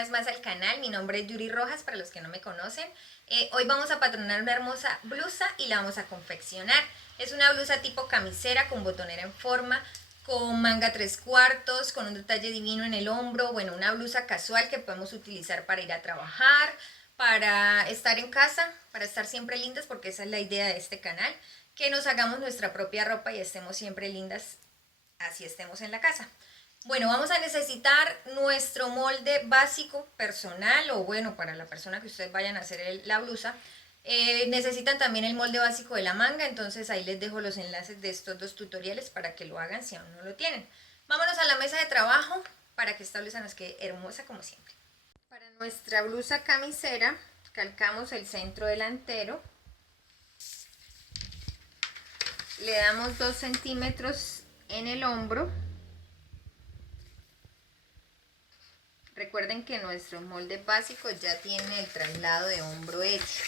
vez más al canal. Mi nombre es Yuri Rojas, para los que no me conocen. Hoy vamos a patronar una hermosa blusa y la vamos a confeccionar. Es una blusa tipo camisera con botonera en forma, con manga 3/4, con un detalle divino en el hombro. Bueno, una blusa casual que podemos utilizar para ir a trabajar, para estar en casa, para estar siempre lindas, porque esa es la idea de este canal, que nos hagamos nuestra propia ropa y estemos siempre lindas, así estemos en la casa. Bueno, vamos a necesitar nuestro molde básico personal, o bueno, para la persona que ustedes vayan a hacer la blusa. Necesitan también el molde básico de la manga, entonces ahí les dejo los enlaces de estos dos tutoriales para que lo hagan si aún no lo tienen. Vámonos a la mesa de trabajo para que esta blusa nos quede hermosa como siempre. Para nuestra blusa camisera, calcamos el centro delantero, le damos 2 centímetros en el hombro. Recuerden que nuestros moldes básicos ya tienen el traslado de hombro hecho.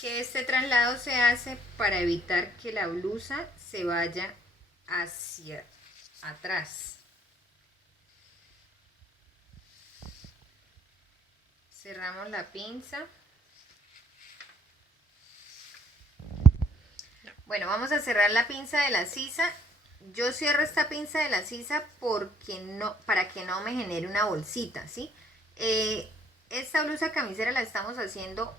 Que este traslado se hace para evitar que la blusa se vaya hacia atrás. Cerramos la pinza. Bueno, vamos a cerrar la pinza de la sisa. Yo cierro esta pinza de la sisa para que no me genere una bolsita, ¿sí? Esta blusa camisera la estamos haciendo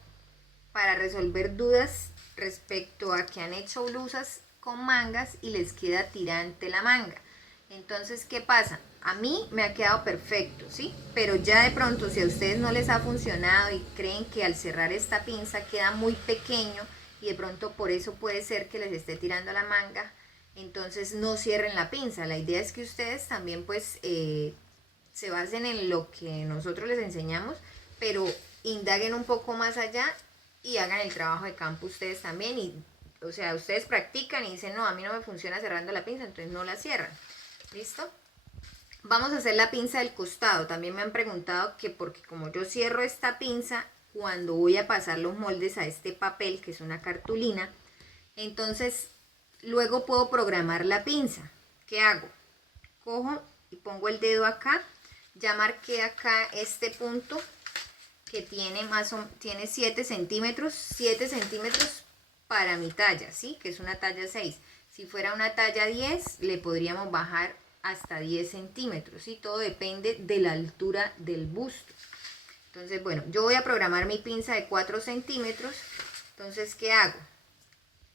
para resolver dudas respecto a que han hecho blusas con mangas y les queda tirante la manga. Entonces, ¿qué pasa? A mí me ha quedado perfecto, ¿sí? Pero ya de pronto, si a ustedes no les ha funcionado y creen que al cerrar esta pinza queda muy pequeño y de pronto por eso puede ser que les esté tirando la manga, entonces no cierren la pinza. La idea es que ustedes también pues se basen en lo que nosotros les enseñamos, pero indaguen un poco más allá y hagan el trabajo de campo ustedes también. Y, o sea, ustedes practican y dicen, no, a mí no me funciona cerrando la pinza, entonces no la cierran. ¿Listo? Vamos a hacer la pinza del costado. También me han preguntado que porque como yo cierro esta pinza, cuando voy a pasar los moldes a este papel, que es una cartulina, entonces luego puedo programar la pinza. ¿Qué hago? Cojo y pongo el dedo acá. Ya marqué acá este punto que tiene 7 centímetros. 7 centímetros para mi talla, ¿sí? Que es una talla 6. Si fuera una talla 10, le podríamos bajar hasta 10 centímetros, ¿sí? Todo depende de la altura del busto. Entonces, bueno, yo voy a programar mi pinza de 4 centímetros. Entonces, ¿qué hago?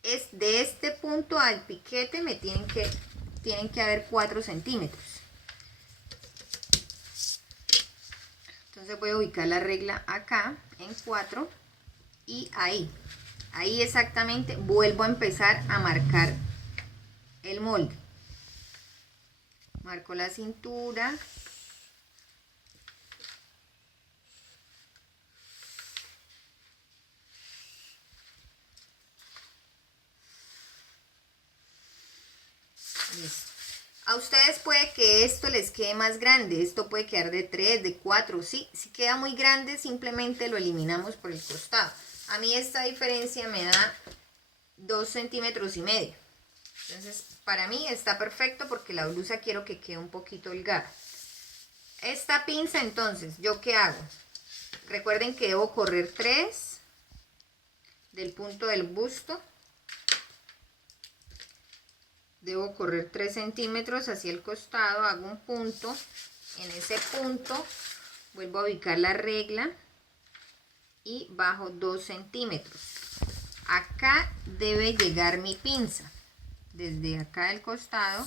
Es de este punto al piquete me tienen que haber 4 centímetros. Entonces voy a ubicar la regla acá en 4 y ahí exactamente vuelvo a empezar a marcar el molde. Marco la cintura. Listo. A ustedes puede que esto les quede más grande, esto puede quedar de 3, de 4, ¿sí? Si queda muy grande simplemente lo eliminamos por el costado. A mí esta diferencia me da 2 centímetros y medio. Entonces para mí está perfecto porque la blusa quiero que quede un poquito holgada. Esta pinza entonces, ¿yo qué hago? Recuerden que debo correr 3 del punto del busto. Debo correr 3 centímetros hacia el costado, hago un punto, en ese punto vuelvo a ubicar la regla y bajo 2 centímetros. Acá debe llegar mi pinza, desde acá del costado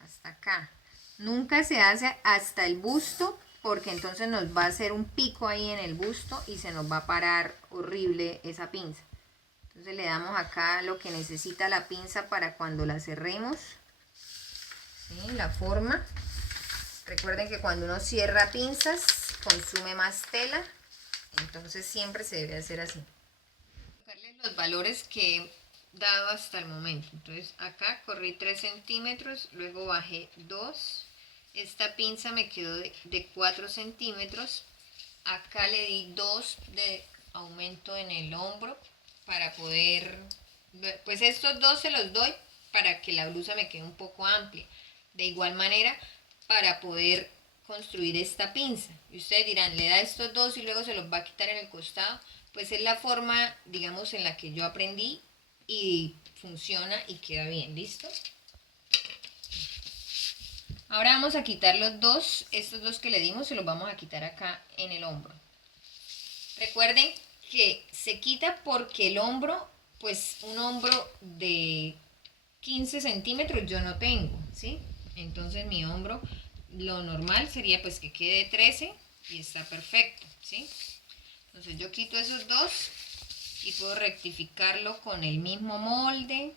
hasta acá. Nunca se hace hasta el busto porque entonces nos va a hacer un pico ahí en el busto y se nos va a parar horrible esa pinza. Entonces le damos acá lo que necesita la pinza para cuando la cerremos, ¿sí? La forma. Recuerden que cuando uno cierra pinzas consume más tela, entonces siempre se debe hacer así. Darles los valores que he dado hasta el momento. Entonces acá corrí 3 centímetros, luego bajé 2. Esta pinza me quedó de 4 centímetros. Acá le di 2 de aumento en el hombro para poder, pues estos 2 se los doy para que la blusa me quede un poco amplia. De igual manera, para poder construir esta pinza. Y ustedes dirán, le da estos dos y luego se los va a quitar en el costado. Pues es la forma, digamos, en la que yo aprendí y funciona y queda bien. ¿Listo? Ahora vamos a quitar los dos, estos dos que le dimos, se los vamos a quitar acá en el hombro. Recuerden que se quita porque el hombro, pues un hombro de 15 centímetros yo no tengo, ¿sí? Entonces mi hombro, lo normal sería pues que quede 13 y está perfecto, ¿sí? Entonces yo quito esos dos y puedo rectificarlo con el mismo molde.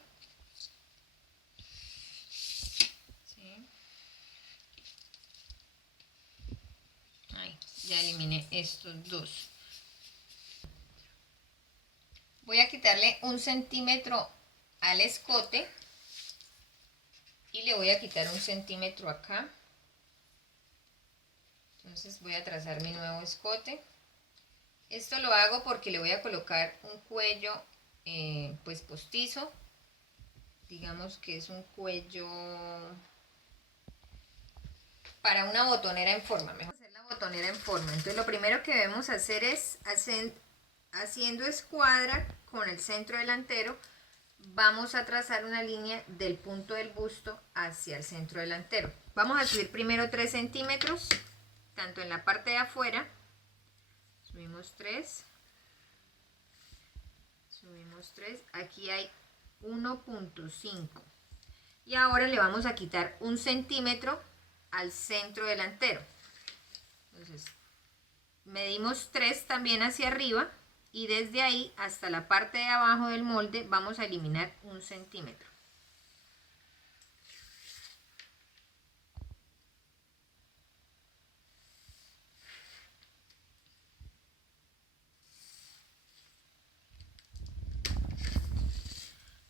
Ya eliminé estos dos. Voy a quitarle 1 centímetro al escote y le voy a quitar 1 centímetro acá. Entonces voy a trazar mi nuevo escote. Esto lo hago porque le voy a colocar un cuello pues postizo. Digamos que es un cuello para una botonera en forma. Mejor hacer la botonera en forma. Entonces lo primero que debemos hacer es haciendo escuadra con el centro delantero. Vamos a trazar una línea del punto del busto hacia el centro delantero. Vamos a subir primero 3 centímetros, tanto en la parte de afuera. Subimos 3. Subimos 3. Aquí hay 1.5. Y ahora le vamos a quitar 1 centímetro al centro delantero. Entonces, medimos 3 también hacia arriba. Y desde ahí hasta la parte de abajo del molde vamos a eliminar 1 centímetro.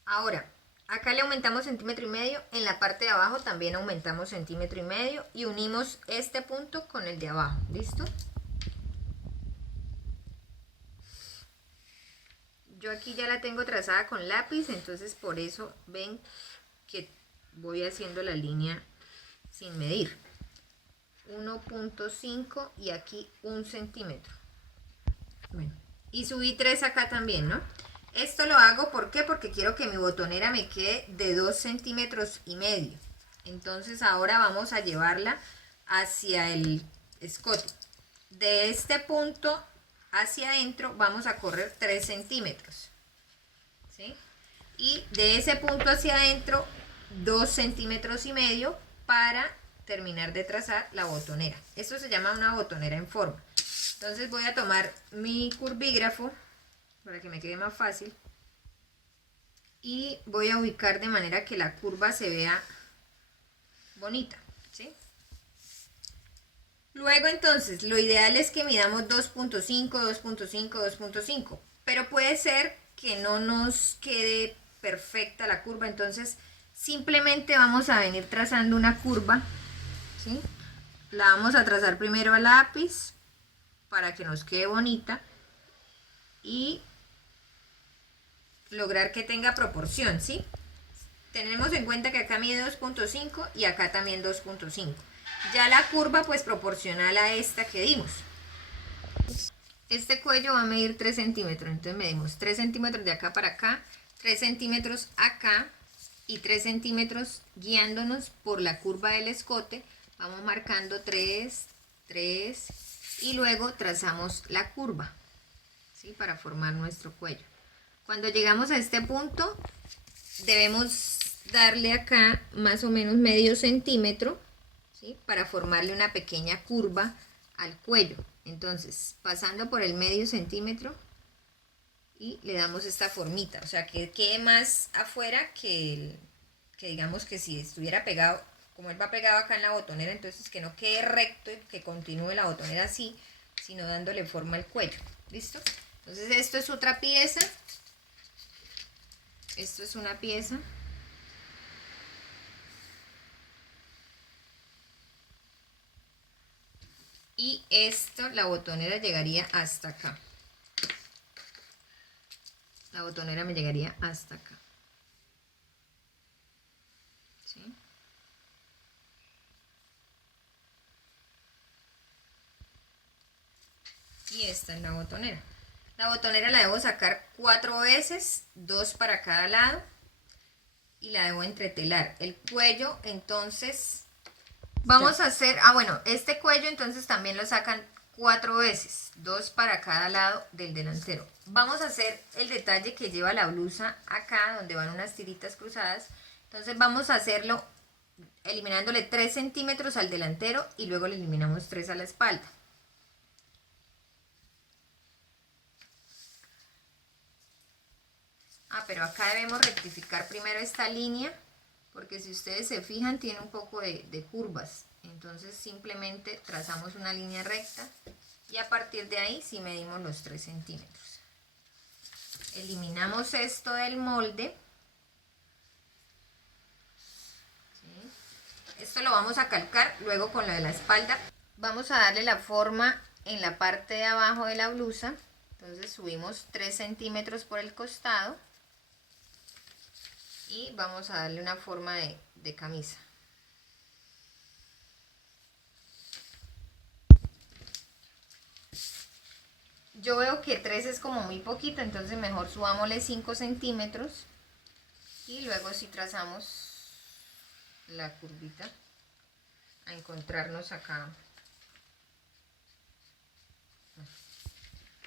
Ahora, acá le aumentamos 1,5 centímetros, en la parte de abajo también aumentamos 1,5 centímetros y unimos este punto con el de abajo. ¿Listo? Yo aquí ya la tengo trazada con lápiz, entonces por eso ven que voy haciendo la línea sin medir. 1.5 y aquí 1 centímetro. Bueno, y subí 3 acá también, ¿no? Esto lo hago, ¿por qué? Porque quiero que mi botonera me quede de 2,5 centímetros. Entonces ahora vamos a llevarla hacia el escote. De este punto hacia adentro vamos a correr 3 centímetros. ¿Sí? Y de ese punto hacia adentro 2,5 centímetros para terminar de trazar la botonera. Esto se llama una botonera en forma. Entonces voy a tomar mi curvígrafo para que me quede más fácil y voy a ubicar de manera que la curva se vea bonita, ¿sí? Luego entonces lo ideal es que midamos 2.5, 2.5, 2.5, pero puede ser que no nos quede perfecta la curva, entonces simplemente vamos a venir trazando una curva, ¿sí? La vamos a trazar primero a lápiz para que nos quede bonita y lograr que tenga proporción, ¿sí? Tenemos en cuenta que acá mide 2.5 y acá también 2.5. Ya la curva pues proporcional a esta que dimos. Este cuello va a medir 3 centímetros, entonces medimos 3 centímetros de acá para acá, 3 centímetros acá y 3 centímetros guiándonos por la curva del escote. Vamos marcando 3, 3 y luego trazamos la curva, ¿sí? Para formar nuestro cuello. Cuando llegamos a este punto debemos darle acá más o menos medio centímetro, ¿sí? Para formarle una pequeña curva al cuello. Entonces pasando por el medio centímetro y le damos esta formita, o sea que quede más afuera que digamos que si estuviera pegado, como él va pegado acá en la botonera, entonces que no quede recto y que continúe la botonera así, sino dándole forma al cuello. ¿Listo? Entonces esto es otra pieza. Esto es una pieza. Y esto, la botonera llegaría hasta acá. La botonera me llegaría hasta acá. ¿Sí? y esta es la botonera. La botonera la debo sacar 4 veces, 2 para cada lado, y la debo entretelar. El cuello, entonces, vamos a hacer, bueno, este cuello entonces también lo sacan 4 veces, 2 para cada lado del delantero. Vamos a hacer el detalle que lleva la blusa acá, donde van unas tiritas cruzadas. Entonces vamos a hacerlo eliminándole 3 centímetros al delantero y luego le eliminamos 3 a la espalda. Pero acá debemos rectificar primero esta línea, porque si ustedes se fijan tiene un poco de curvas. Entonces simplemente trazamos una línea recta y a partir de ahí sí medimos los 3 centímetros. Eliminamos esto del molde. ¿Sí? Esto lo vamos a calcar luego con lo de la espalda. Vamos a darle la forma en la parte de abajo de la blusa. Entonces subimos 3 centímetros por el costado. Y vamos a darle una forma de camisa. Yo veo que 3 es como muy poquito, entonces mejor subámosle 5 centímetros y luego si trazamos la curvita a encontrarnos acá.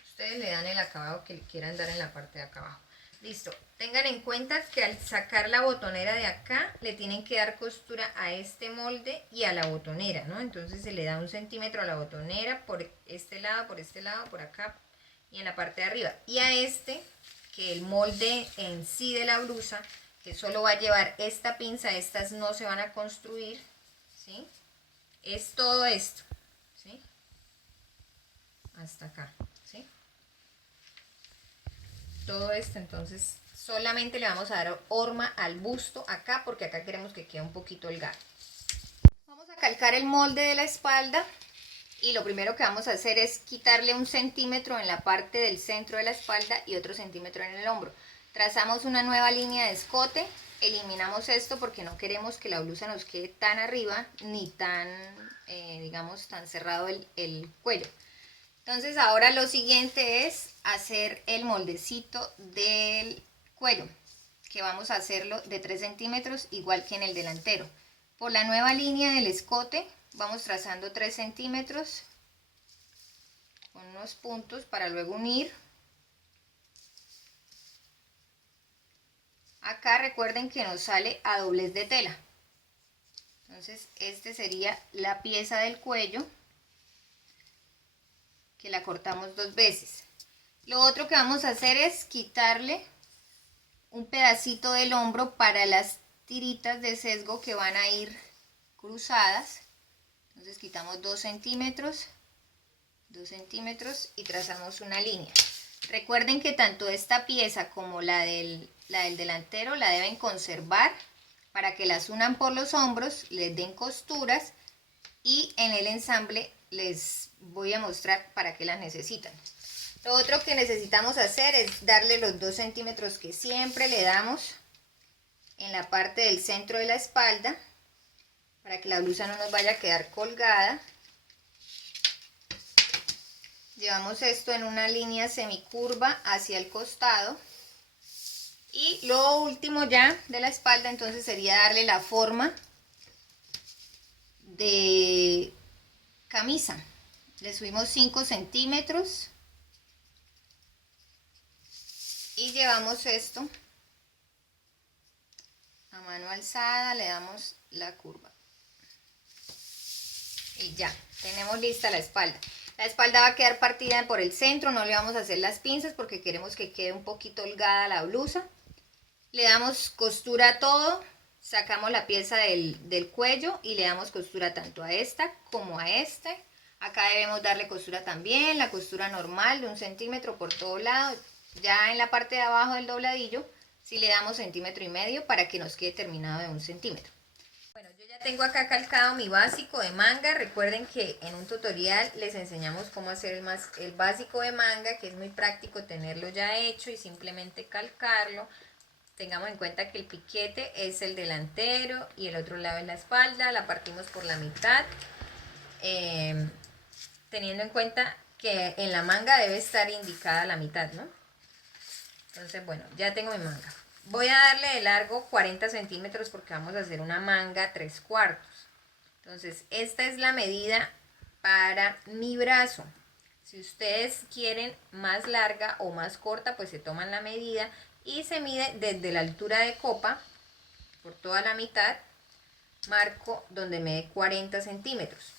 Ustedes le dan el acabado que quieran dar en la parte de acá abajo. Listo, tengan en cuenta que al sacar la botonera de acá le tienen que dar costura a este molde y a la botonera, ¿no? Entonces se le da 1 centímetro a la botonera por este lado, por acá y en la parte de arriba. Y a este, que el molde en sí de la blusa, que solo va a llevar esta pinza, estas no se van a construir, ¿sí? Es todo esto, ¿sí? Hasta acá, ¿sí? Todo esto, entonces solamente le vamos a dar horma al busto acá porque acá queremos que quede un poquito holgado. Vamos a calcar el molde de la espalda y lo primero que vamos a hacer es quitarle 1 centímetro en la parte del centro de la espalda y otro centímetro en el hombro. Trazamos una nueva línea de escote, eliminamos esto porque no queremos que la blusa nos quede tan arriba ni tan, digamos, tan cerrado el cuello. Entonces ahora lo siguiente es hacer el moldecito del cuello, que vamos a hacerlo de 3 centímetros igual que en el delantero. Por la nueva línea del escote vamos trazando 3 centímetros con unos puntos para luego unir. Acá recuerden que nos sale a doblez de tela. Entonces este sería la pieza del cuello, que la cortamos 2 veces. Lo otro que vamos a hacer es quitarle un pedacito del hombro para las tiritas de sesgo que van a ir cruzadas. Entonces quitamos 2 centímetros y trazamos una línea. Recuerden que tanto esta pieza como la del delantero la deben conservar para que las unan por los hombros, les den costuras y en el ensamble les voy a mostrar para qué las necesitan. Lo otro que necesitamos hacer es darle los 2 centímetros que siempre le damos en la parte del centro de la espalda para que la blusa no nos vaya a quedar colgada. Llevamos esto en una línea semicurva hacia el costado. Y lo último ya de la espalda entonces sería darle la forma de camisa. Le subimos 5 centímetros y llevamos esto a mano alzada, le damos la curva y ya tenemos lista la espalda. La espalda va a quedar partida por el centro, no le vamos a hacer las pinzas porque queremos que quede un poquito holgada la blusa. Le damos costura a todo, sacamos la pieza del cuello y le damos costura tanto a esta como a este. Acá debemos darle costura también, la costura normal de 1 centímetro por todo lado. Ya en la parte de abajo del dobladillo, sí le damos 1,5 centímetros para que nos quede terminado de 1 centímetro. Bueno, yo ya tengo acá calcado mi básico de manga. Recuerden que en un tutorial les enseñamos cómo hacer el básico de manga, que es muy práctico tenerlo ya hecho y simplemente calcarlo. Tengamos en cuenta que el piquete es el delantero y el otro lado es la espalda, la partimos por la mitad, teniendo en cuenta que en la manga debe estar indicada la mitad, ¿no? Entonces, bueno, ya tengo mi manga. Voy a darle de largo 40 centímetros porque vamos a hacer una manga 3/4. Entonces, esta es la medida para mi brazo. Si ustedes quieren más larga o más corta, pues se toman la medida y se mide desde la altura de copa por toda la mitad. Marco donde me dé 40 centímetros.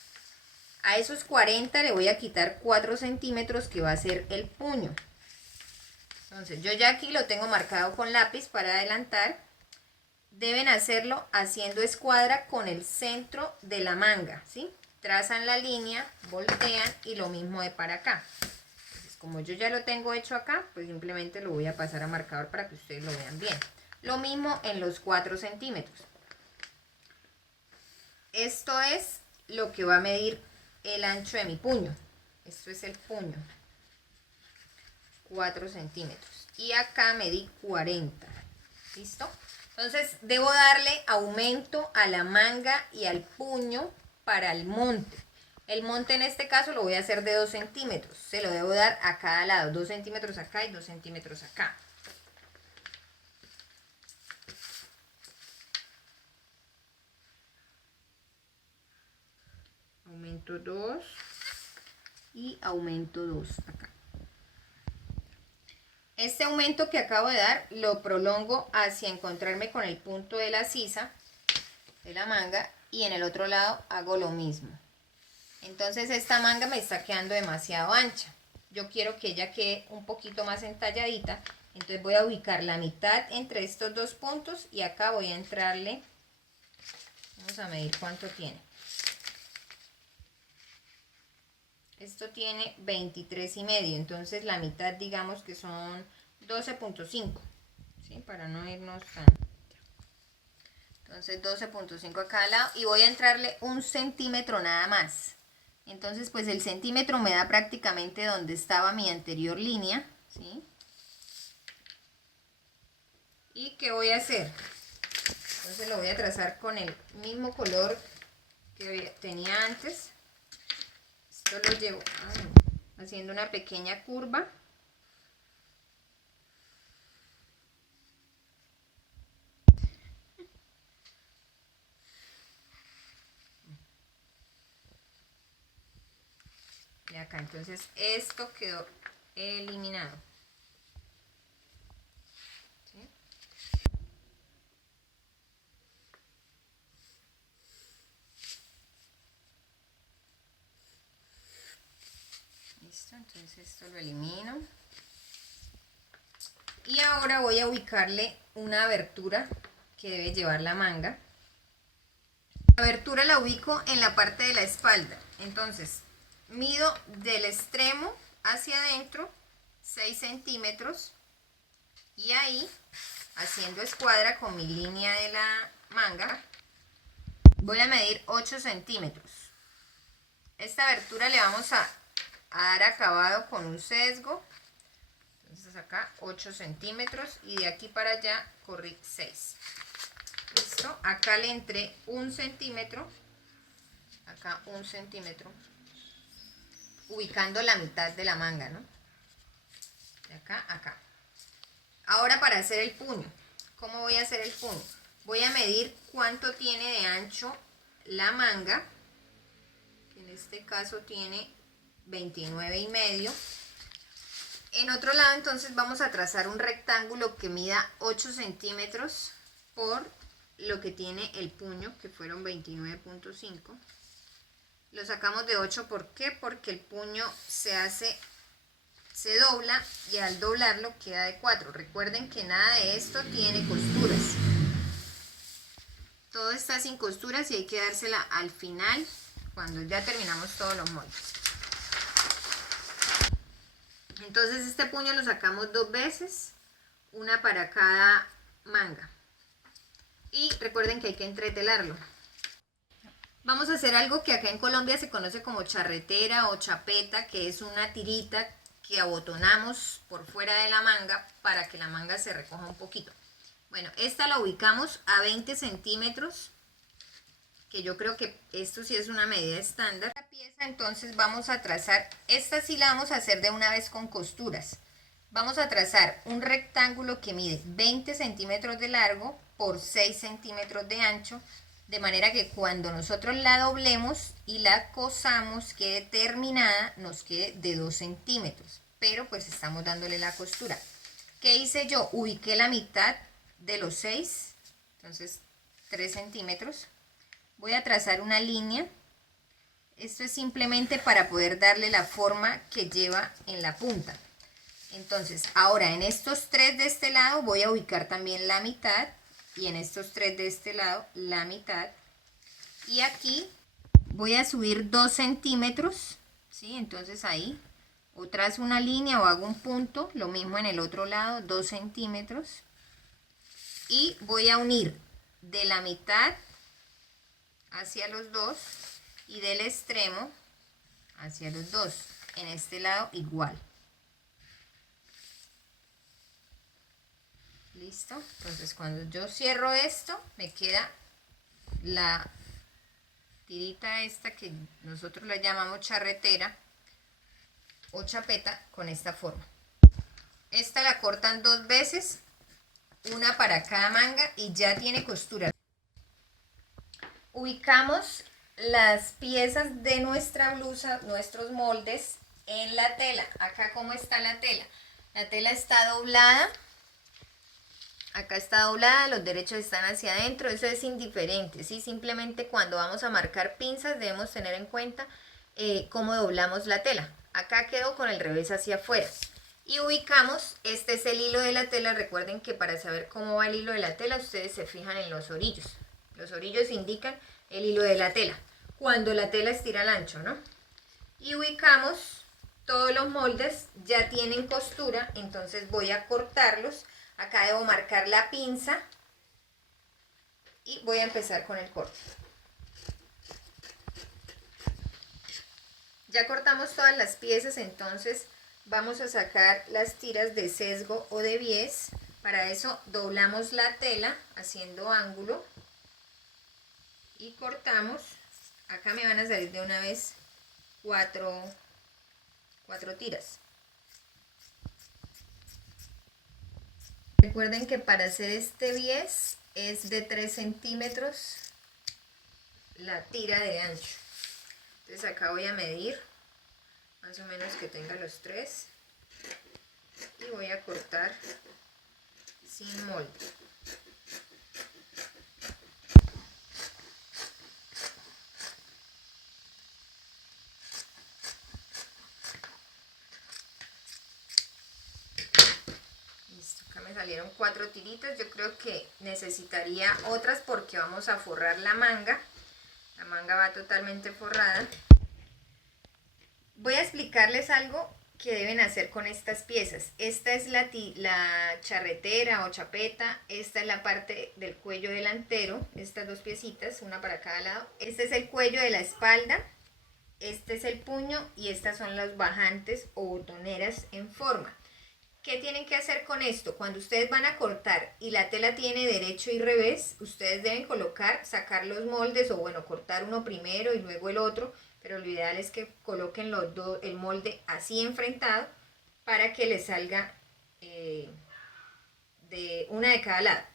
A esos 40 le voy a quitar 4 centímetros que va a ser el puño. Entonces yo ya aquí lo tengo marcado con lápiz para adelantar. Deben hacerlo haciendo escuadra con el centro de la manga, ¿sí? Trazan la línea, voltean y lo mismo de para acá. Entonces, como yo ya lo tengo hecho acá, pues simplemente lo voy a pasar a marcador para que ustedes lo vean bien. Lo mismo en los 4 centímetros. Esto es lo que va a medir el ancho de mi puño. Esto es el puño. 4 centímetros. Y acá medí 40. ¿Listo? Entonces debo darle aumento a la manga y al puño para el monte. El monte en este caso lo voy a hacer de 2 centímetros. Se lo debo dar a cada lado. 2 centímetros acá y 2 centímetros acá. Aumento 2 y aumento 2 acá. Este aumento que acabo de dar lo prolongo hacia encontrarme con el punto de la sisa de la manga y en el otro lado hago lo mismo. Entonces esta manga me está quedando demasiado ancha. Yo quiero que ella quede un poquito más entalladita. Entonces voy a ubicar la mitad entre estos dos puntos y acá voy a entrarle. Vamos a medir cuánto tiene. Esto tiene 23,5, entonces la mitad digamos que son 12,5, ¿sí? Para no irnos tan... Entonces 12,5 a cada lado y voy a entrarle 1 centímetro nada más. Entonces pues el centímetro me da prácticamente donde estaba mi anterior línea, ¿sí? ¿Y qué voy a hacer? Entonces lo voy a trazar con el mismo color que tenía antes. Esto lo llevo haciendo una pequeña curva. Y acá, entonces esto quedó eliminado. ¿Sí? Listo, entonces esto lo elimino. Y ahora voy a ubicarle una abertura que debe llevar la manga. La abertura la ubico en la parte de la espalda. Entonces, mido del extremo hacia adentro 6 centímetros. Y ahí, haciendo escuadra con mi línea de la manga, voy a medir 8 centímetros. Esta abertura le vamos a dar acabado con un sesgo. Entonces acá 8 centímetros y de aquí para allá corrí 6. Listo, acá le entré 1 centímetro, acá 1 centímetro, ubicando la mitad de la manga, ¿no? De acá a acá. Ahora para hacer el puño, ¿cómo voy a hacer el puño? Voy a medir cuánto tiene de ancho la manga, que en este caso tiene 29,5. En otro lado entonces vamos a trazar un rectángulo que mida 8 centímetros por lo que tiene el puño, que fueron 29,5. Lo sacamos de 8, ¿por qué? Porque el puño se dobla y al doblarlo queda de 4. Recuerden que nada de esto tiene costuras. Todo está sin costuras y hay que dársela al final cuando ya terminamos todos los moldes. Entonces este puño lo sacamos 2 veces, una para cada manga. Y recuerden que hay que entretelarlo. Vamos a hacer algo que acá en Colombia se conoce como charretera o chapeta, que es una tirita que abotonamos por fuera de la manga para que la manga se recoja un poquito. Bueno, esta la ubicamos a 20 centímetros, que yo creo que esto sí es una medida estándar. pieza entonces vamos a trazar, esta sí la vamos a hacer de una vez con costuras. Vamos a trazar un rectángulo que mide 20 centímetros de largo por 6 centímetros de ancho, de manera que cuando nosotros la doblemos y la cosamos quede terminada, nos quede de 2 centímetros, pero pues estamos dándole la costura. ¿Qué hice yo? Ubiqué la mitad de los 6, entonces 3 centímetros. Voy a trazar una línea. Esto es simplemente para poder darle la forma que lleva en la punta. Entonces, ahora en estos 3 de este lado voy a ubicar también la mitad. Y en estos 3 de este lado, la mitad. Y aquí voy a subir 2 centímetros. ¿Sí? Entonces ahí, o trazo una línea o hago un punto. Lo mismo en el otro lado, 2 centímetros. Y voy a unir de la mitad hacia los dos. Y del extremo hacia los dos. En este lado igual. Listo. Entonces cuando yo cierro esto, me queda la tirita esta que nosotros la llamamos charretera o chapeta con esta forma. Esta la cortan 2 veces, una para cada manga y ya tiene costura. Ubicamos las piezas de nuestra blusa, nuestros moldes, en la tela. Acá, ¿cómo está la tela? La tela está doblada. Acá está doblada, los derechos están hacia adentro. Eso es indiferente, ¿sí? Simplemente cuando vamos a marcar pinzas debemos tener en cuenta cómo doblamos la tela. Acá quedó con el revés hacia afuera. Y ubicamos, este es el hilo de la tela. Recuerden que para saber cómo va el hilo de la tela, ustedes se fijan en los orillos. Los orillos indican el hilo de la tela, cuando la tela estira al ancho, ¿no? Y ubicamos todos los moldes, ya tienen costura, entonces voy a cortarlos. Acá debo marcar la pinza y voy a empezar con el corte. Ya cortamos todas las piezas, entonces vamos a sacar las tiras de sesgo o de bies. Para eso doblamos la tela haciendo ángulo y cortamos. Acá me van a salir de una vez cuatro tiras. Recuerden que para hacer este bies es de 3 centímetros la tira de ancho. Entonces acá voy a medir más o menos que tenga los 3 y voy a cortar sin molde. Me salieron 4 tiritas. Yo creo que necesitaría otras porque vamos a forrar la manga. La manga va totalmente forrada. Voy a explicarles algo que deben hacer con estas piezas. Esta es la charretera o chapeta. Esta es la parte del cuello delantero. Estas 2 piecitas, una para cada lado. Este es el cuello de la espalda. Este es el puño y estas son los bajantes o botoneras en forma. ¿Qué tienen que hacer con esto? Cuando ustedes van a cortar y la tela tiene derecho y revés, ustedes deben sacar los moldes o bueno, cortar uno primero y luego el otro, pero lo ideal es que coloquen los dos, el molde así enfrentado para que les salga de una de cada lado.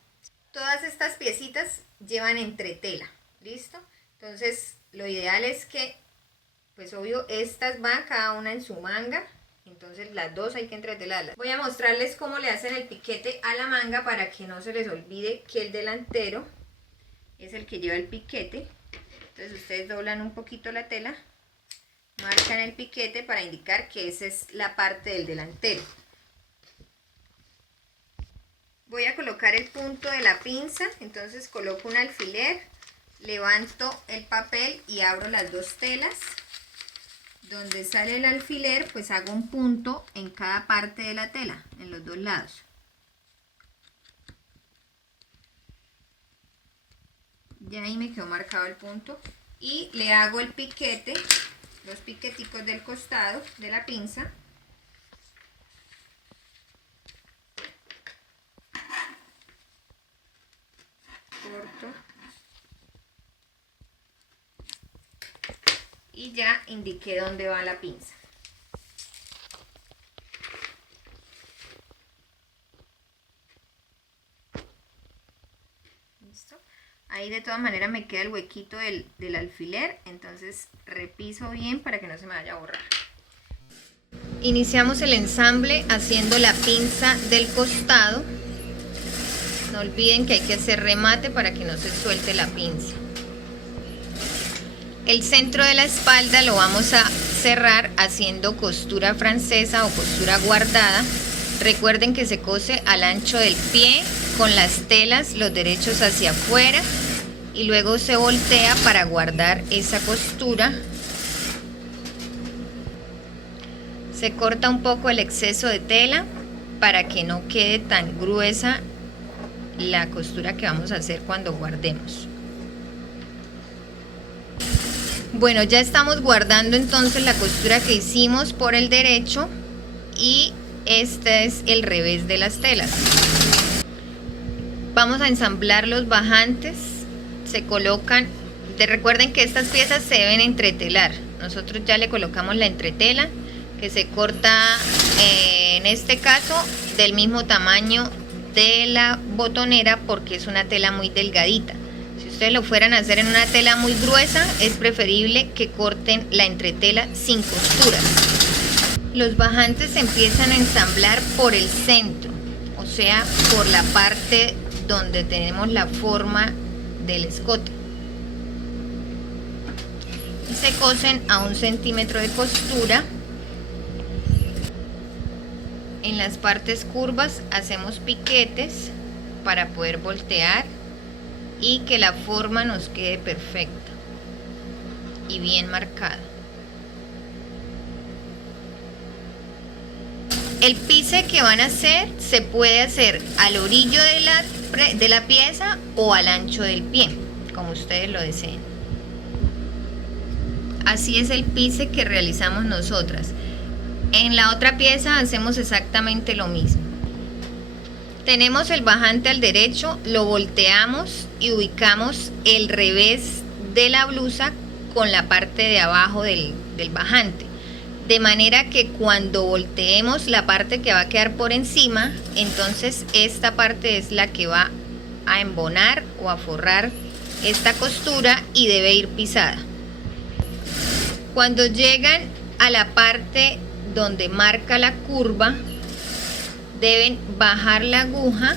Todas estas piecitas llevan entretela, ¿listo? Entonces lo ideal es que, pues obvio, estas van cada una en su manga. Entonces las dos hay que entretelarlas. Voy a mostrarles cómo le hacen el piquete a la manga para que no se les olvide que el delantero es el que lleva el piquete. Entonces ustedes doblan un poquito la tela, marcan el piquete para indicar que esa es la parte del delantero. Voy a colocar el punto de la pinza, entonces coloco un alfiler, levanto el papel y abro las 2 telas. Donde sale el alfiler, pues hago un punto en cada parte de la tela, en los 2 lados. Ya ahí me quedó marcado el punto. Y le hago el piquete, los piqueticos del costado de la pinza. Corto. y ya indiqué dónde va la pinza. ¿Listo? Ahí de todas maneras me queda el huequito del alfiler, entonces repiso bien para que no se me vaya a borrar. Iniciamos el ensamble haciendo la pinza del costado. No olviden que hay que hacer remate para que no se suelte la pinza. El centro de la espalda lo vamos a cerrar haciendo costura francesa o costura guardada. Recuerden que se cose al ancho del pie con las telas, los derechos hacia afuera, y luego se voltea para guardar esa costura. Se corta un poco el exceso de tela para que no quede tan gruesa la costura que vamos a hacer cuando guardemos. Bueno, ya estamos guardando entonces la costura que hicimos por el derecho y este es el revés de las telas. Vamos a ensamblar los bajantes. Se colocan, recuerden que estas piezas se deben entretelar. Nosotros ya le colocamos la entretela que se corta en este caso del mismo tamaño de la botonera porque es una tela muy delgadita. Si ustedes lo fueran a hacer en una tela muy gruesa, es preferible que corten la entretela sin costuras. Los bajantes se empiezan a ensamblar por el centro, o sea, por la parte donde tenemos la forma del escote. Y se cosen a 1 centímetro de costura. En las partes curvas hacemos piquetes para poder voltear y que la forma nos quede perfecta y bien marcada. El pise que van a hacer se puede hacer al orillo de la pieza o al ancho del pie, como ustedes lo deseen. Así es el pise que realizamos nosotras. En la otra pieza hacemos exactamente lo mismo. Tenemos el bajante al derecho, lo volteamos y ubicamos el revés de la blusa con la parte de abajo del bajante. De manera que cuando volteemos la parte que va a quedar por encima, entonces esta parte es la que va a embonar o a forrar esta costura y debe ir pisada. Cuando llegan a la parte donde marca la curva, deben bajar la aguja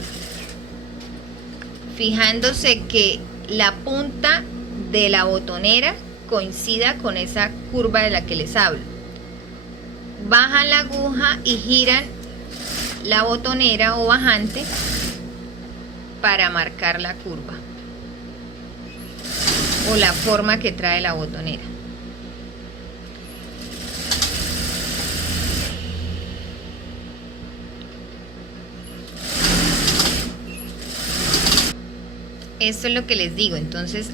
fijándose que la punta de la botonera coincida con esa curva de la que les hablo. Bajan la aguja y giran la botonera o bajante para marcar la curva o la forma que trae la botonera. Esto es lo que les digo. Entonces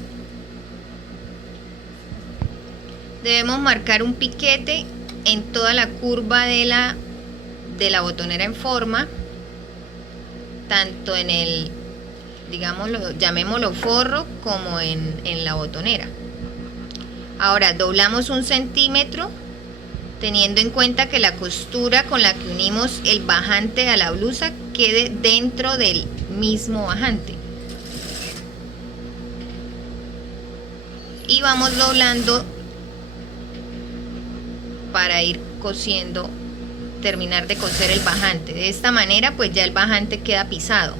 debemos marcar un piquete en toda la curva de la botonera en forma, tanto en el, digámoslo, llamémoslo forro, como en la botonera. Ahora doblamos 1 centímetro, teniendo en cuenta que la costura con la que unimos el bajante a la blusa quede dentro del mismo bajante. Y vamos doblando para ir cosiendo, terminar de coser el bajante. De esta manera pues ya el bajante queda pisado.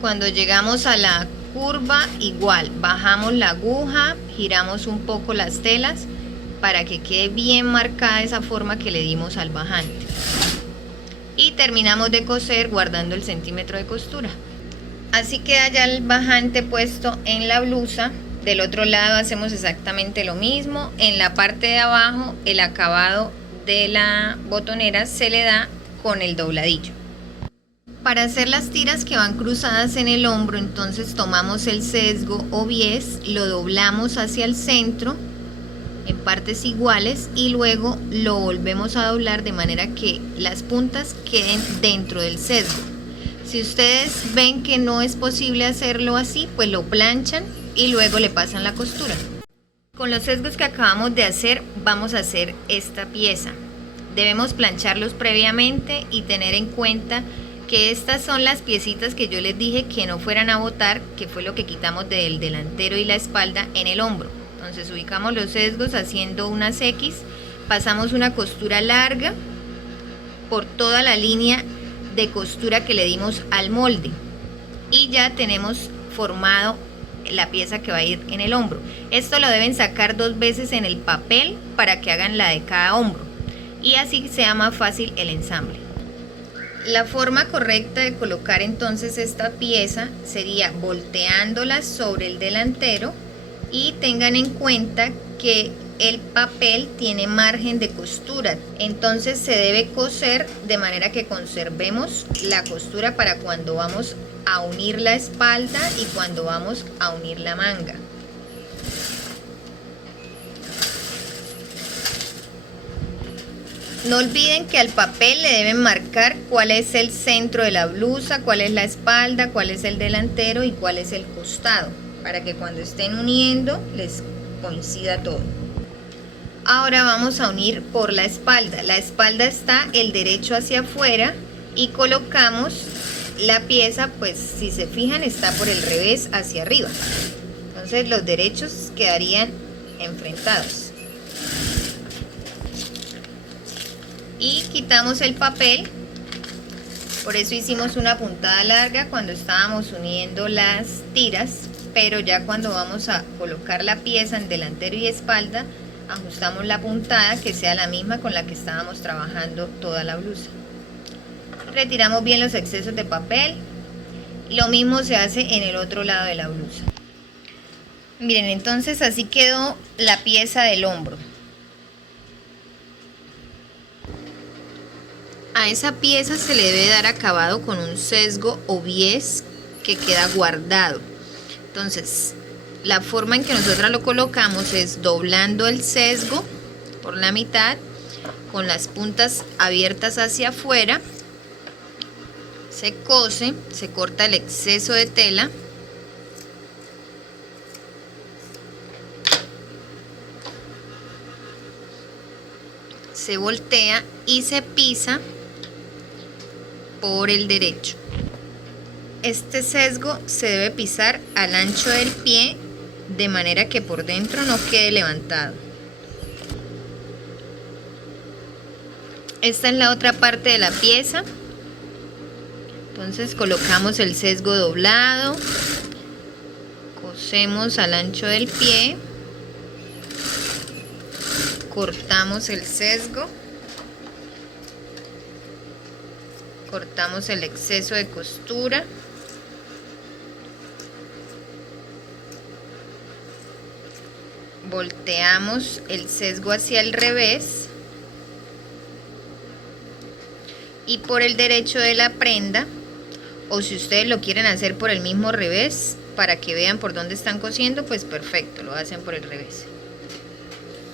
Cuando llegamos a la curva, igual bajamos la aguja, giramos un poco las telas para que quede bien marcada esa forma que le dimos al bajante. Y terminamos de coser guardando el centímetro de costura. Así queda ya el bajante puesto en la blusa. Del otro lado hacemos exactamente lo mismo. En la parte de abajo el acabado de la botonera se le da con el dobladillo. Para hacer las tiras que van cruzadas en el hombro, entonces tomamos el sesgo o bies, lo doblamos hacia el centro en partes iguales y luego lo volvemos a doblar de manera que las puntas queden dentro del sesgo. Si ustedes ven que no es posible hacerlo así, pues lo planchan y luego le pasan la costura. Con los sesgos que acabamos de hacer, vamos a hacer esta pieza. Debemos plancharlos previamente y tener en cuenta que estas son las piecitas que yo les dije que no fueran a botar, que fue lo que quitamos del delantero y la espalda en el hombro. Entonces ubicamos los sesgos haciendo unas X, pasamos una costura larga por toda la línea de costura que le dimos al molde y ya tenemos formado la pieza que va a ir en el hombro. Esto lo deben sacar 2 veces en el papel para que hagan la de cada hombro y así sea más fácil el ensamble. La forma correcta de colocar entonces esta pieza sería volteándola sobre el delantero y tengan en cuenta que el papel tiene margen de costura, entonces se debe coser de manera que conservemos la costura para cuando vamos a unir la espalda y cuando vamos a unir la manga. No olviden que al papel le deben marcar cuál es el centro de la blusa, cuál es la espalda, cuál es el delantero y cuál es el costado, para que cuando estén uniendo les coincida todo. Ahora vamos a unir por la espalda. La espalda está el derecho hacia afuera y colocamos la pieza, pues si se fijan está por el revés hacia arriba. Entonces los derechos quedarían enfrentados. Y quitamos el papel, por eso hicimos una puntada larga cuando estábamos uniendo las tiras, pero ya cuando vamos a colocar la pieza en delantero y espalda, ajustamos la puntada que sea la misma con la que estábamos trabajando toda la blusa. Retiramos bien los excesos de papel. Lo mismo se hace en el otro lado de la blusa. Miren, entonces así quedó la pieza del hombro. A esa pieza se le debe dar acabado con un sesgo o bies que queda guardado. Entonces, la forma en que nosotros lo colocamos es doblando el sesgo por la mitad, con las puntas abiertas hacia afuera. Se cose, se corta el exceso de tela. Se voltea y se pisa por el derecho. Este sesgo se debe pisar al ancho del pie de manera que por dentro no quede levantado. Esta es la otra parte de la pieza. Entonces colocamos el sesgo doblado, cosemos al ancho del pie, cortamos el sesgo, cortamos el exceso de costura, volteamos el sesgo hacia el revés y por el derecho de la prenda, o si ustedes lo quieren hacer por el mismo revés para que vean por dónde están cosiendo, pues perfecto, lo hacen por el revés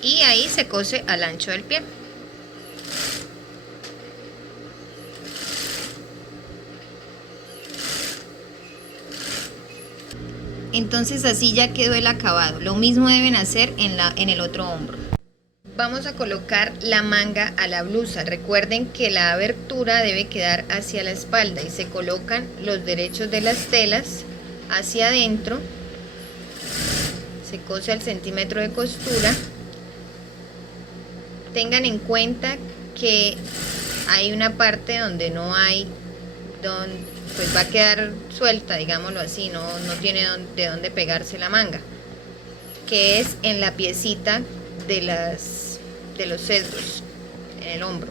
y ahí se cose al ancho del pie. Entonces así ya quedó el acabado. Lo mismo deben hacer en el otro hombro. Vamos a colocar la manga a la blusa. Recuerden que la abertura debe quedar hacia la espalda y se colocan los derechos de las telas hacia adentro. Se cose al centímetro de costura. Tengan en cuenta que hay una parte donde no hay, pues va a quedar suelta, digámoslo así, no tiene de dónde pegarse la manga, que es en la piecita de los sesgos en el hombro.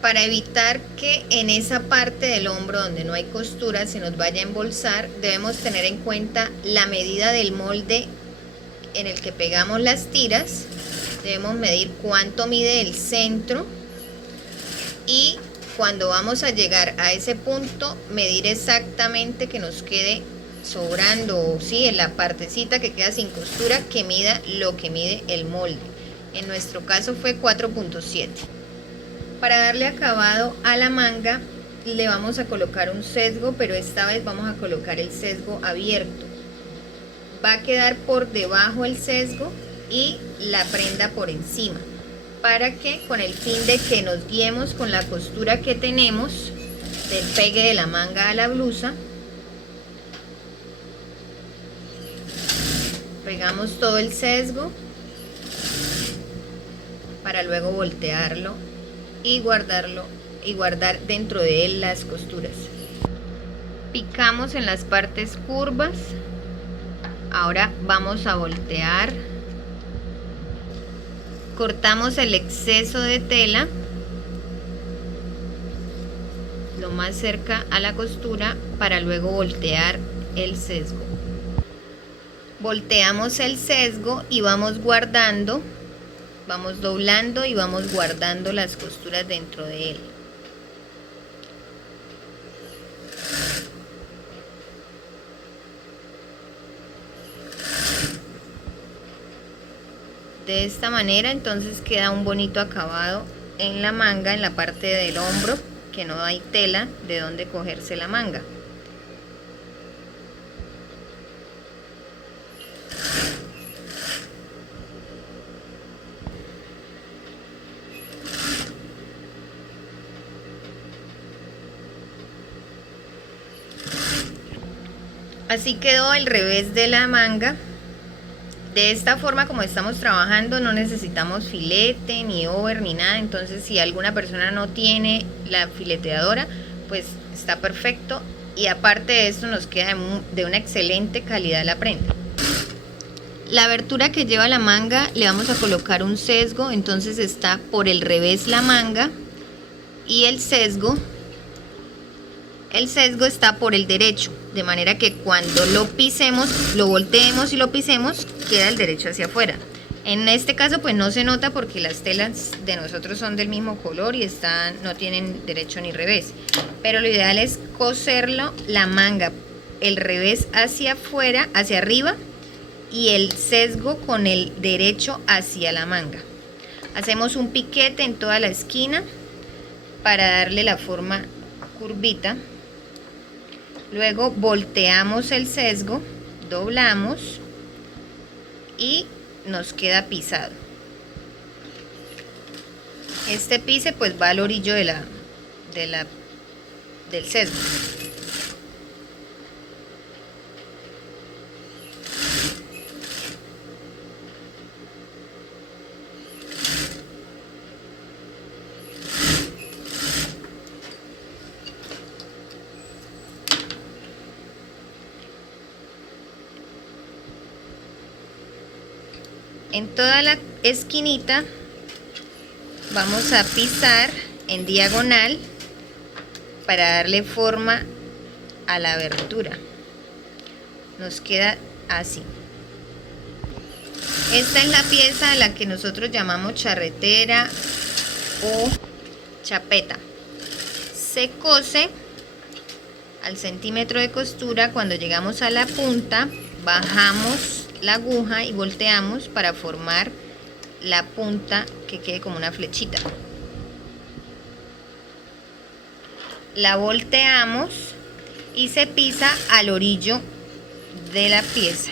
Para evitar que en esa parte del hombro donde no hay costura se nos vaya a embolsar, debemos tener en cuenta la medida del molde en el que pegamos las tiras. Debemos medir cuánto mide el centro y cuando vamos a llegar a ese punto medir exactamente que nos quede sobrando, ¿sí? En la partecita que queda sin costura, que mida lo que mide el molde. En nuestro caso fue 4.7. Para darle acabado a la manga le vamos a colocar un sesgo, pero esta vez vamos a colocar el sesgo abierto. Va a quedar por debajo el sesgo y la prenda por encima, para que con el fin de que nos guiemos con la costura que tenemos del pegue de la manga a la blusa, pegamos todo el sesgo para luego voltearlo y guardarlo y guardar dentro de él las costuras. Picamos en las partes curvas. Ahora vamos a voltear, cortamos el exceso de tela lo más cerca a la costura para luego voltear el sesgo. Volteamos el sesgo y vamos guardando, vamos doblando y vamos guardando las costuras dentro de él. De esta manera entonces queda un bonito acabado en la manga, en la parte del hombro, que no hay tela de donde cogerse la manga. Así quedó el revés de la manga. De esta forma, como estamos trabajando, no necesitamos filete, ni over, ni nada. Entonces, si alguna persona no tiene la fileteadora, pues está perfecto. Y aparte de esto, nos queda de una excelente calidad la prenda. La abertura que lleva la manga le vamos a colocar un sesgo. Entonces está por el revés la manga y el sesgo está por el derecho, de manera que cuando lo pisemos, lo volteemos y lo pisemos, queda el derecho hacia afuera. En este caso pues no se nota porque las telas de nosotros son del mismo color y no tienen derecho ni revés, pero lo ideal es coserlo la manga, el revés hacia afuera, hacia arriba, y el sesgo con el derecho hacia la manga. Hacemos un piquete en toda la esquina para darle la forma curvita. Luego volteamos el sesgo, doblamos y nos queda pisado. Este pise pues va al orillo del sesgo. En toda la esquinita vamos a pisar en diagonal para darle forma a la abertura. Nos queda así. Esta es la pieza a la que nosotros llamamos charretera o chapeta. Se cose al centímetro de costura. Cuando llegamos a la punta, bajamos la aguja y volteamos para formar la punta que quede como una flechita. La volteamos y se pisa al orillo de la pieza.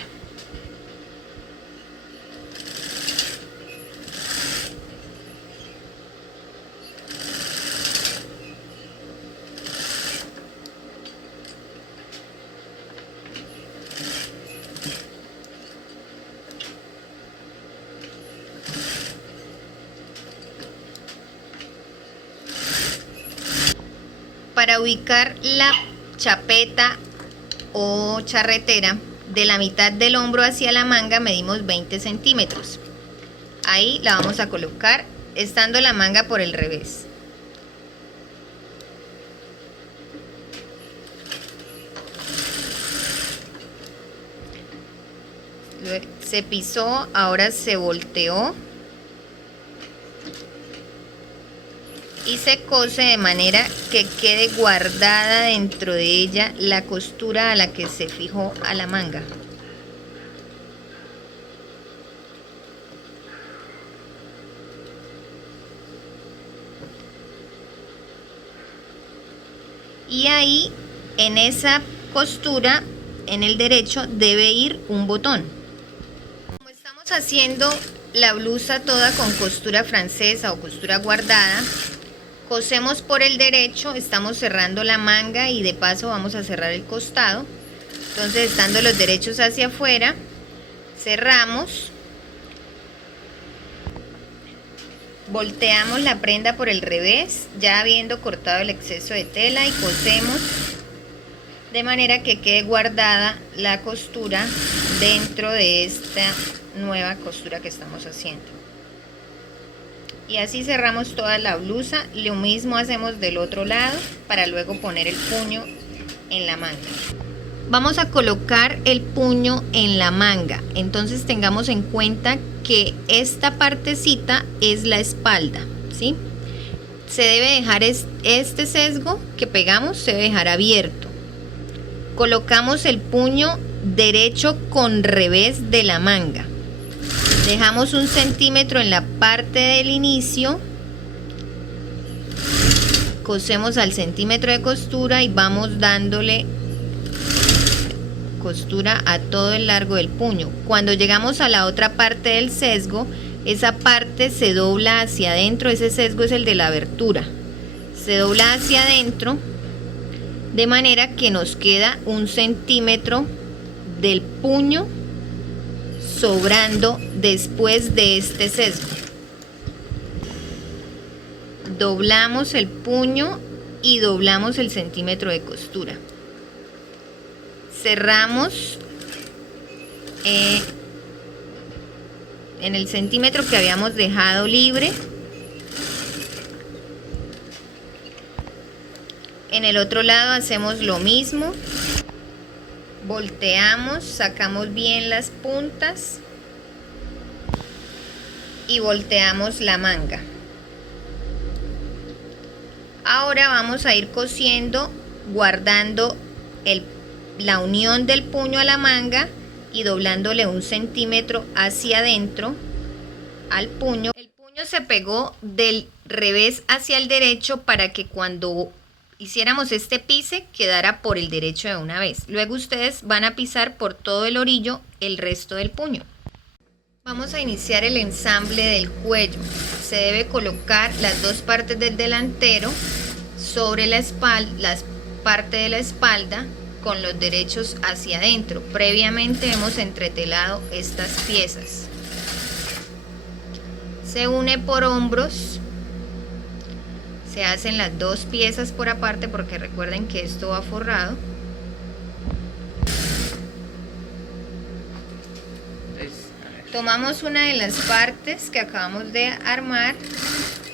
Para ubicar la chapeta o charretera, de la mitad del hombro hacia la manga medimos 20 centímetros. Ahí la vamos a colocar estando la manga por el revés. Se pisó, ahora se volteó y se cose de manera que quede guardada dentro de ella la costura a la que se fijó a la manga. y ahí en esa costura, en el derecho, debe ir un botón. Como estamos haciendo la blusa toda con costura francesa o costura guardada, cosemos por el derecho, estamos cerrando la manga y de paso vamos a cerrar el costado. Entonces, estando los derechos hacia afuera, cerramos, volteamos la prenda por el revés, ya habiendo cortado el exceso de tela, y cosemos de manera que quede guardada la costura dentro de esta nueva costura que estamos haciendo. Y así cerramos toda la blusa. Lo mismo hacemos del otro lado para luego poner el puño en la manga. Vamos a colocar el puño en la manga, entonces tengamos en cuenta que esta partecita es la espalda, ¿sí? Se debe dejar este sesgo que pegamos, se debe dejar abierto. Colocamos el puño derecho con revés de la manga. Dejamos 1 centímetro en la parte del inicio, cosemos al centímetro de costura y vamos dándole costura a todo el largo del puño. Cuando llegamos a la otra parte del sesgo, esa parte se dobla hacia adentro, ese sesgo es el de la abertura, se dobla hacia adentro de manera que nos queda 1 centímetro del puño sobrando después de este sesgo. Doblamos el puño y doblamos el centímetro de costura. Cerramos en el centímetro que habíamos dejado libre. En el otro lado hacemos lo mismo. Volteamos, sacamos bien las puntas y volteamos la manga. Ahora vamos a ir cosiendo, guardando la unión del puño a la manga y doblándole 1 centímetro hacia adentro al puño. El puño se pegó del revés hacia el derecho para que cuando hiciéramos este pise quedara por el derecho de una vez. Luego ustedes van a pisar por todo el orillo el resto del puño. Vamos a iniciar el ensamble del cuello. Se debe colocar las dos partes del delantero sobre la parte de la espalda con los derechos hacia adentro. Previamente hemos entretelado estas piezas. Se une por hombros. Se hacen las dos piezas por aparte porque recuerden que esto va forrado. Tomamos una de las partes que acabamos de armar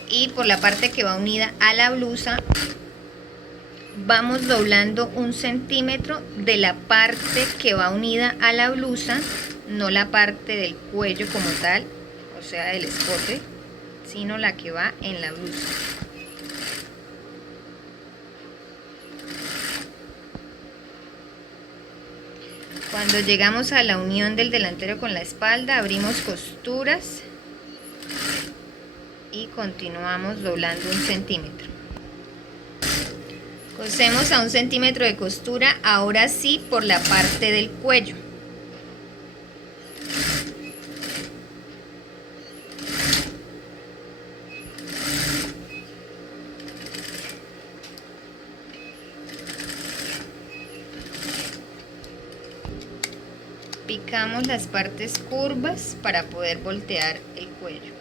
y por la parte que va unida a la blusa vamos doblando 1 centímetro de la parte que va unida a la blusa, no la parte del cuello como tal, o sea del escote, sino la que va en la blusa. Cuando llegamos a la unión del delantero con la espalda, abrimos costuras y continuamos doblando 1 centímetro. Cosemos a 1 centímetro de costura, ahora sí por la parte del cuello. Picamos las partes curvas para poder voltear el cuello.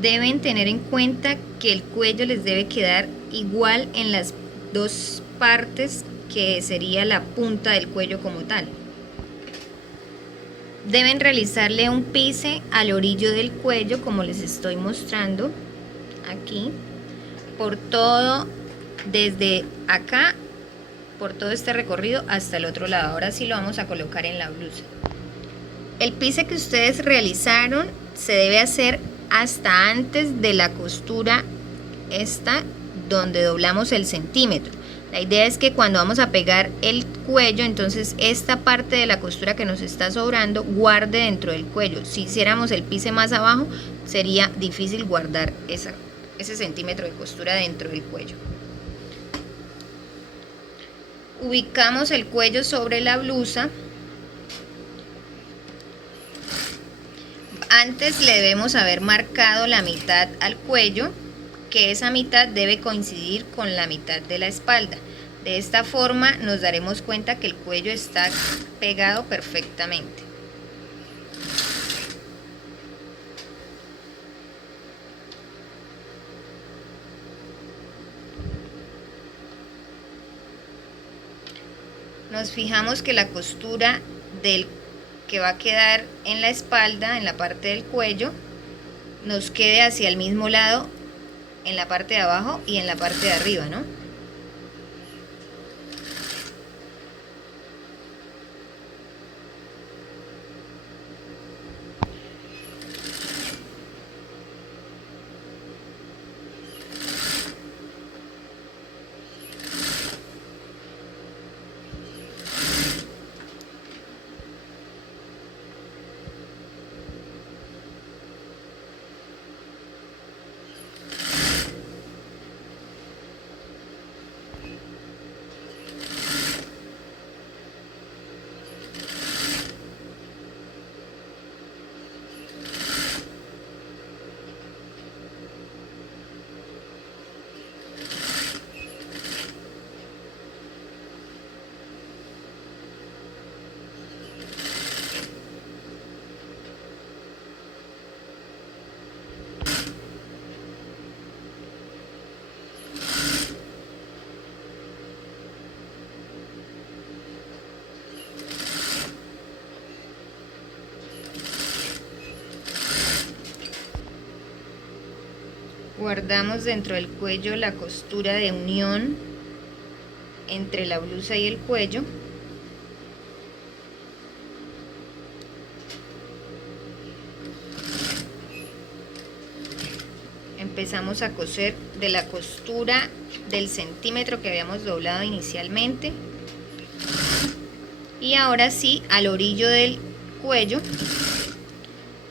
Deben tener en cuenta que el cuello les debe quedar igual en las dos partes que sería la punta del cuello como tal. Deben realizarle un pise al orillo del cuello como les estoy mostrando aquí, por todo, desde acá, por todo este recorrido hasta el otro lado. Ahora sí lo vamos a colocar en la blusa. El pise que ustedes realizaron se debe hacer hasta antes de la costura esta donde doblamos el centímetro. La idea es que cuando vamos a pegar el cuello, entonces esta parte de la costura que nos está sobrando guarde dentro del cuello. Si hiciéramos el pise más abajo sería difícil guardar ese centímetro de costura dentro del cuello. Ubicamos el cuello sobre la blusa. Antes le debemos haber marcado la mitad al cuello, que esa mitad debe coincidir con la mitad de la espalda. De esta forma nos daremos cuenta que el cuello está pegado perfectamente. Nos fijamos que la costura del que va a quedar en la espalda, en la parte del cuello, nos quede hacia el mismo lado en la parte de abajo y en la parte de arriba, ¿no? Guardamos dentro del cuello la costura de unión entre la blusa y el cuello. Empezamos a coser de la costura del centímetro que habíamos doblado inicialmente. Y ahora sí, al orillo del cuello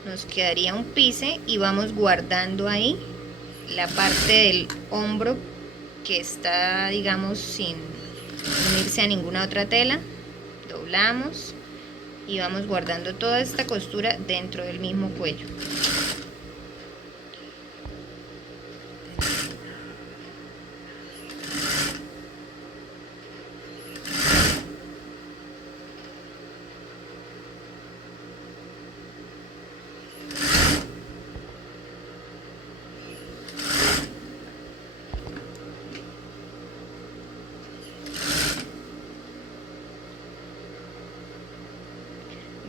nos quedaría un pise y vamos guardando ahí la parte del hombro que está, digamos, sin unirse a ninguna otra tela. Doblamos y vamos guardando toda esta costura dentro del mismo cuello.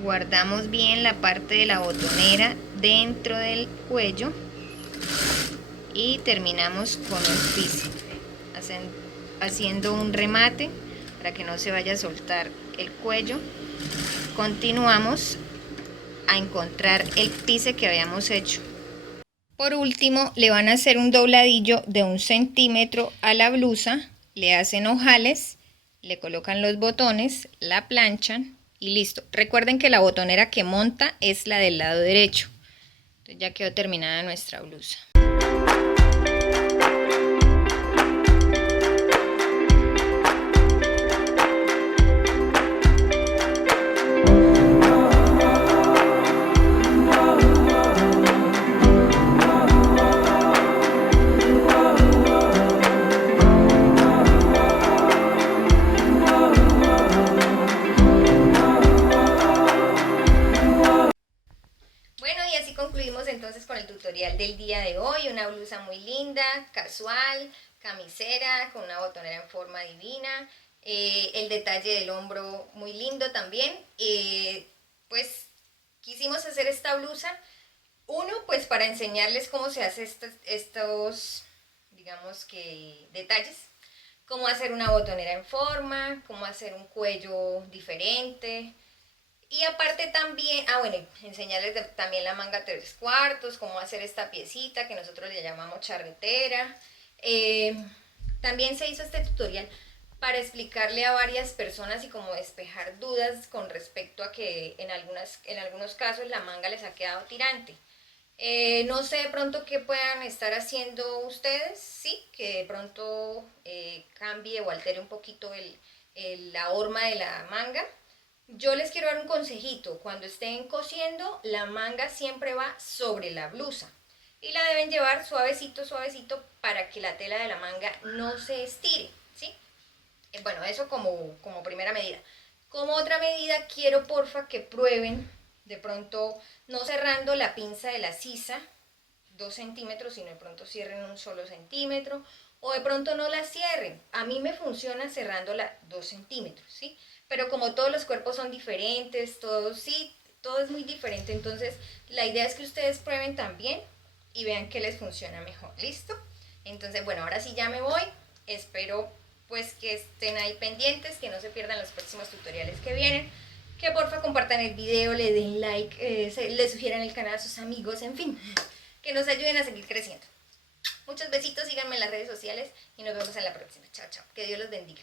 Guardamos bien la parte de la botonera dentro del cuello y terminamos con el pise, haciendo un remate para que no se vaya a soltar el cuello. Continuamos a encontrar el pise que habíamos hecho. Por último, le van a hacer un dobladillo de 1 centímetro a la blusa, le hacen ojales, le colocan los botones, la planchan y listo. Recuerden que la botonera que monta es la del lado derecho. Entonces ya quedó terminada nuestra blusa. Entonces con el tutorial del día de hoy, una blusa muy linda, casual, camisera, con una botonera en forma divina, el detalle del hombro muy lindo también. Pues quisimos hacer esta blusa, pues para enseñarles cómo se hace estos, digamos que detalles, cómo hacer una botonera en forma, cómo hacer un cuello diferente. Y aparte también, enseñarles también la manga 3/4, cómo hacer esta piecita que nosotros le llamamos charretera. También se hizo este tutorial para explicarle a varias personas y como despejar dudas con respecto a que en algunos casos la manga les ha quedado tirante. No sé de pronto qué puedan estar haciendo ustedes, sí, que de pronto cambie o altere un poquito la horma de la manga. Yo les quiero dar un consejito, cuando estén cosiendo, la manga siempre va sobre la blusa y la deben llevar suavecito, suavecito para que la tela de la manga no se estire, ¿sí? Bueno, eso como primera medida. Como otra medida, quiero porfa que prueben, de pronto no cerrando la pinza de la sisa 2 centímetros, sino de pronto cierren un solo centímetro, o de pronto no la cierren. A mí me funciona cerrándola 2 centímetros, ¿sí? Pero como todos los cuerpos son diferentes, todos sí, todo es muy diferente, entonces la idea es que ustedes prueben también y vean qué les funciona mejor, ¿listo? Entonces, bueno, ahora sí ya me voy, espero pues que estén ahí pendientes, que no se pierdan los próximos tutoriales que vienen, que porfa compartan el video, le den like, le sugieran el canal a sus amigos, en fin, que nos ayuden a seguir creciendo. Muchos besitos, síganme en las redes sociales y nos vemos en la próxima. Chao, chao. Que Dios los bendiga.